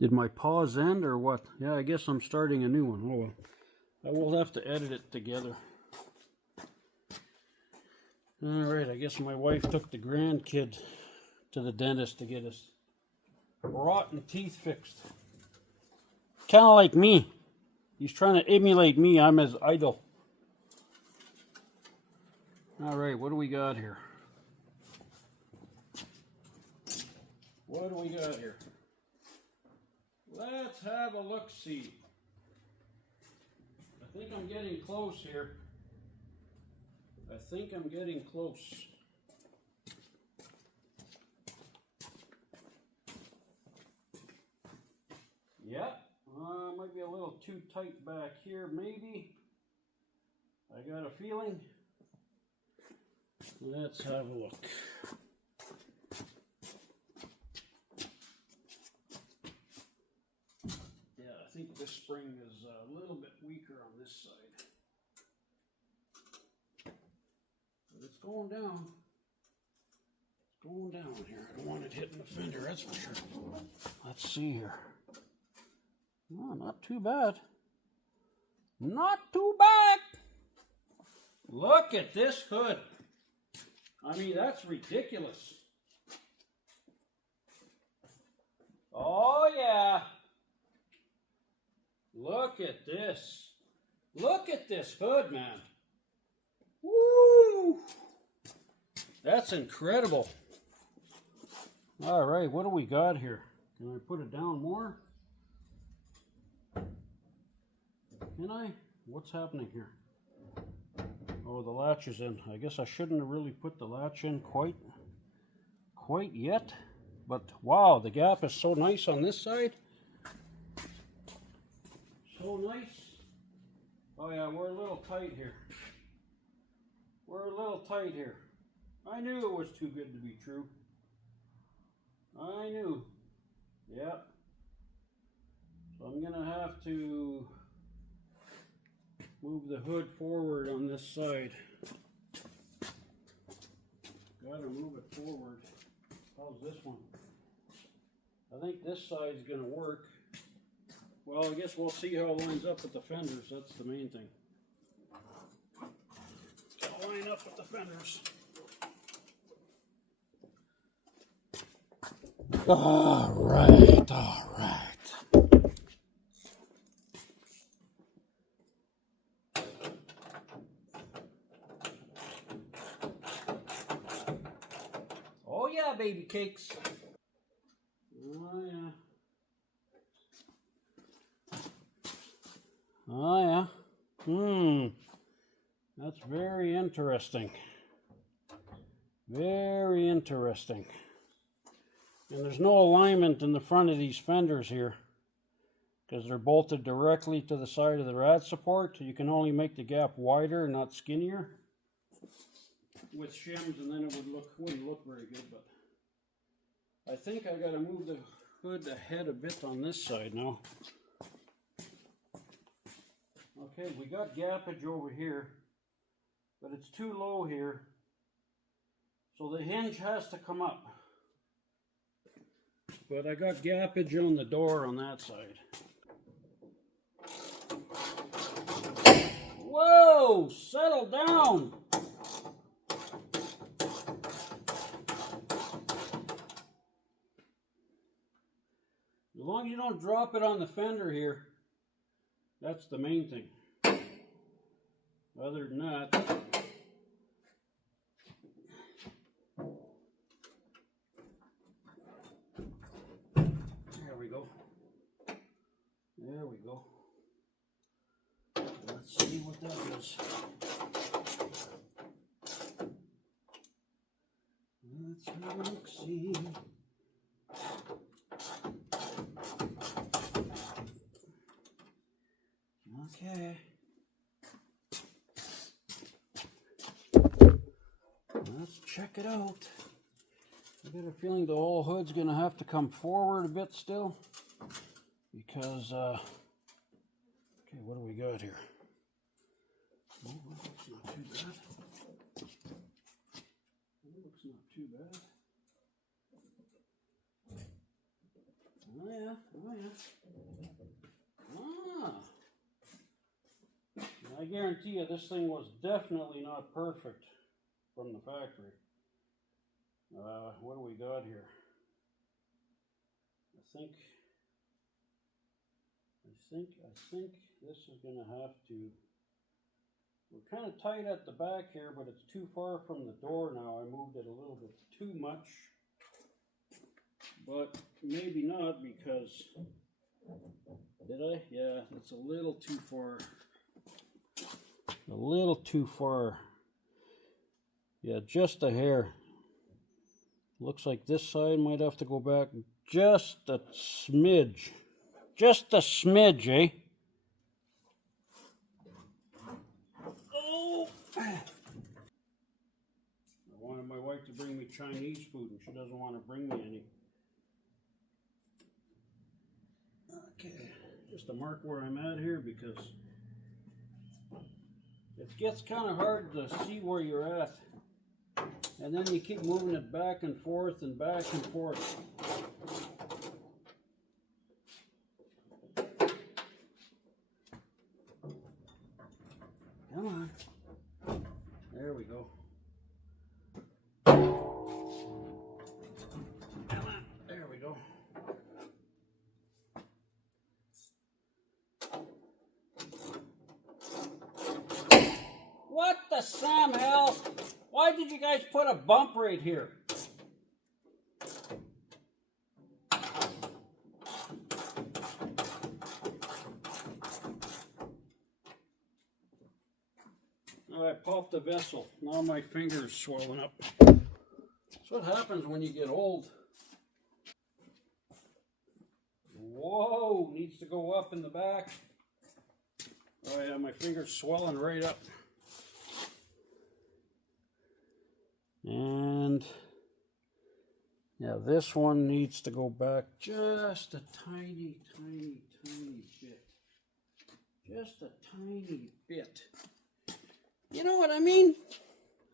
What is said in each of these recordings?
Did my pause end or what? Yeah, I guess I'm starting a new one. Oh well. I will have to edit it together. Alright, I guess my wife took the grandkid to the dentist to get his rotten teeth fixed. Kind of like me. He's trying to emulate me. I'm his idol. Alright, what do we got here? What do we got here? Let's have a look-see. I think I'm getting close here. I think I'm getting close. Yep, might be a little too tight back here, maybe. I got a feeling. Let's have a look. Yeah, I think this spring is a little bit weaker on this side. But it's going down. It's going down here. I don't want it hitting the fender, that's for sure. Let's see here. Oh, not too bad. Not too bad. Look at this hood. I mean, that's ridiculous. Oh, yeah. Look at this. Look at this hood, man. Woo! That's incredible. All right, what do we got here? Can I put it down more? Can I? What's happening here? Oh, the latch is in. I guess I shouldn't have really put the latch in quite yet. But wow, the gap is so nice on this side. So nice. Oh yeah, we're a little tight here. We're a little tight here. I knew it was too good to be true. I knew. Yep. So I'm gonna have to move the hood forward on this side. Gotta move it forward. How's this one? I think this side's gonna work. Well, I guess we'll see how it lines up with the fenders. That's the main thing. Gotta line up with the fenders. All right, all right. Oh yeah, baby cakes. Oh yeah. Oh yeah. That's very interesting. Very interesting. And there's no alignment in the front of these fenders here because they're bolted directly to the side of the rad support. You can only make the gap wider, not skinnier, with shims, and then it wouldn't look very good. But I think I got to move the hood ahead a bit on this side now. Okay, we got gappage over here, but it's too low here, so the hinge has to come up. But I got gappage on the door on that side. Whoa! Settle down! As long as you don't drop it on the fender here, that's the main thing. Other than that, there we go. There we go. Let's see what that is. Let's have a look-see. Okay. Let's check it out. I got a feeling the whole hood's gonna have to come forward a bit still because okay, what do we got here? Oh, that looks not too bad. That looks not too bad. Oh yeah, oh yeah. Ah. I guarantee you this thing was definitely not perfect from the factory. What do we got here? I think this is gonna have to, we're kind of tight at the back here, but it's too far from the door now. I moved it a little bit too much, but maybe not, because, did I? Yeah, it's a little too far. A little too far. Yeah, just a hair. Looks like this side might have to go back just a smidge. Just a smidge, eh? Oh! I wanted my wife to bring me Chinese food, and she doesn't want to bring me any. Okay, just to mark where I'm at here, because it gets kind of hard to see where you're at. And then you keep moving it back and forth and back and forth. Come on. There we go. Come on. There we go. What the Sam hell? Why did you guys put a bump right here? I popped the vessel. Now my finger's swelling up. That's what happens when you get old. Whoa, needs to go up in the back. Oh yeah, my finger's swelling right up. And yeah, this one needs to go back just a tiny, tiny, tiny bit. Just a tiny bit. You know what I mean?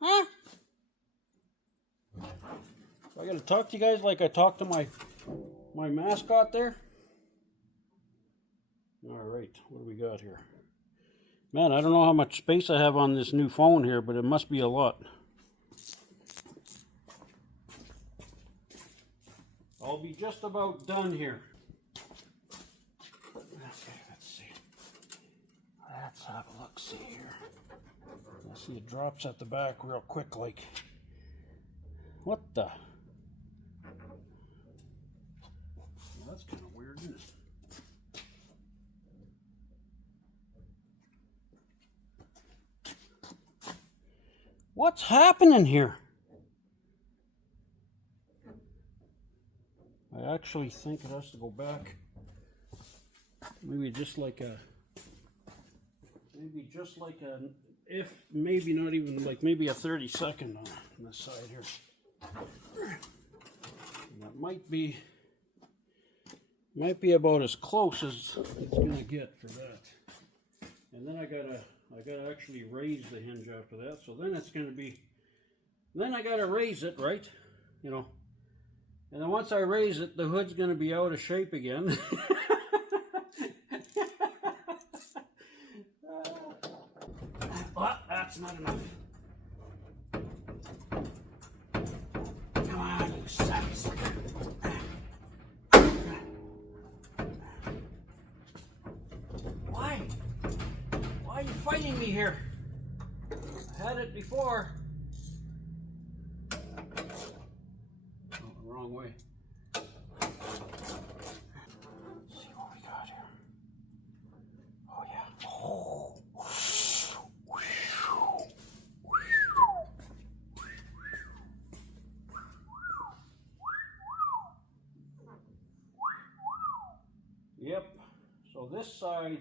Huh? I gotta talk to you guys like I talked to my mascot there. Alright, what do we got here? Man, I don't know how much space I have on this new phone here, but it must be a lot. I'll be just about done here. Okay, let's see. Let's have a look, see here. I see it drops at the back real quick, like. What the? Well, that's kind of weird, isn't it? What's happening here? I actually think it has to go back. Maybe just like a, if maybe not even like maybe a 30-second on this side here. And that might be about as close as it's gonna get for that. And then I gotta actually raise the hinge after that. So then it's gonna be, then I gotta raise it, right? You know. And then once I raise it, the hood's gonna be out of shape again. Well, that's not enough. Come on, you sons. Why? Why are you fighting me here? I had it before. Oh, wrong way. Let's see what we got here. Oh yeah. Oh. Yep, so this side's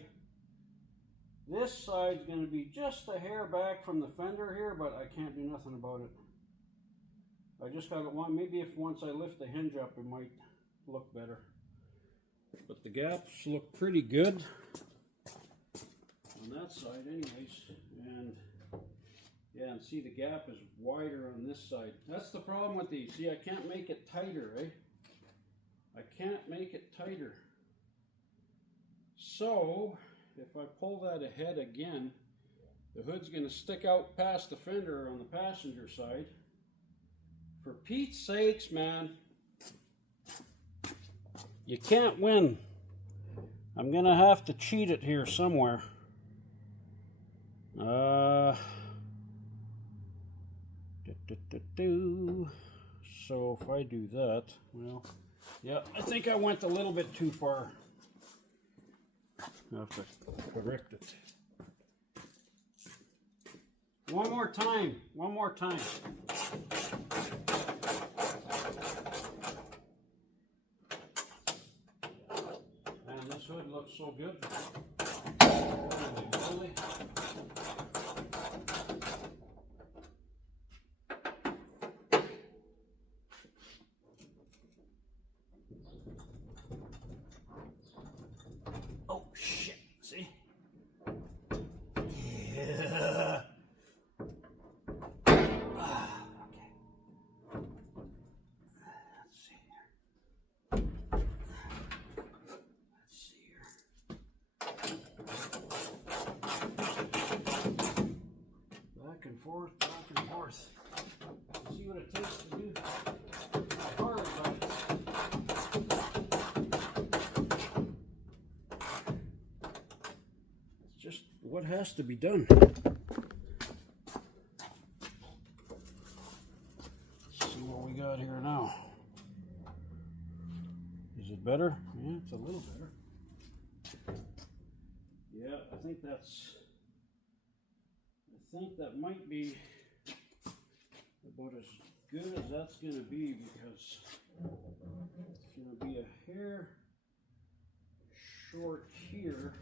going to be just a hair back from the fender here, but I can't do nothing about it. I just got it one, maybe if once I lift the hinge up it might look better. But the gaps look pretty good on that side anyways. And yeah, and see the gap is wider on this side. That's the problem with these. See, I can't make it tighter, eh? I can't make it tighter. So if I pull that ahead again, the hood's going to stick out past the fender on the passenger side. For Pete's sakes, man, you can't win. I'm going to have to cheat it here somewhere. So if I do that, well, yeah, I think I went a little bit too far. I have to correct it. One more time. One more time. Man, this hood looks so good. Holy moly. Oh shit, see? Yeah. Okay. Let's see here. Let's see here. Back and forth, back and forth. See what it takes to do hard about it. It's just what has to be done. Let's see what we got here now. Is it better? Yeah, it's a little better. Yeah, I think that might be about as good as that's going to be, because it's going to be a hair short here,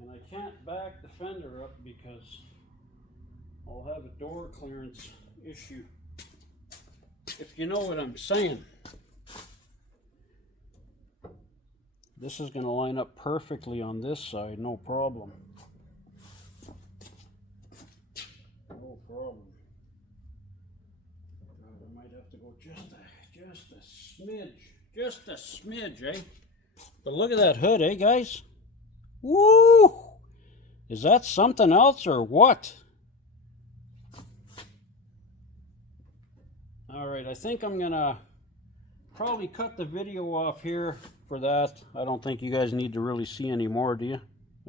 and I can't back the fender up because I'll have a door clearance issue, if you know what I'm saying. This is going to line up perfectly on this side, no problem. No problem. I might have to go just a smidge, eh? But look at that hood, eh, guys? Woo! Is that something else or what? All right, I think I'm gonna probably cut the video off here for that. I don't think you guys need to really see any more, do you?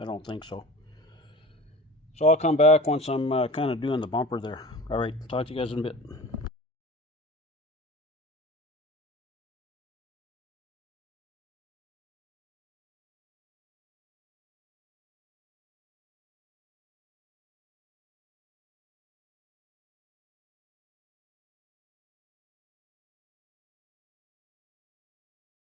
I don't think so. So I'll come back once I'm kind of doing the bumper there. All right, talk to you guys in a bit.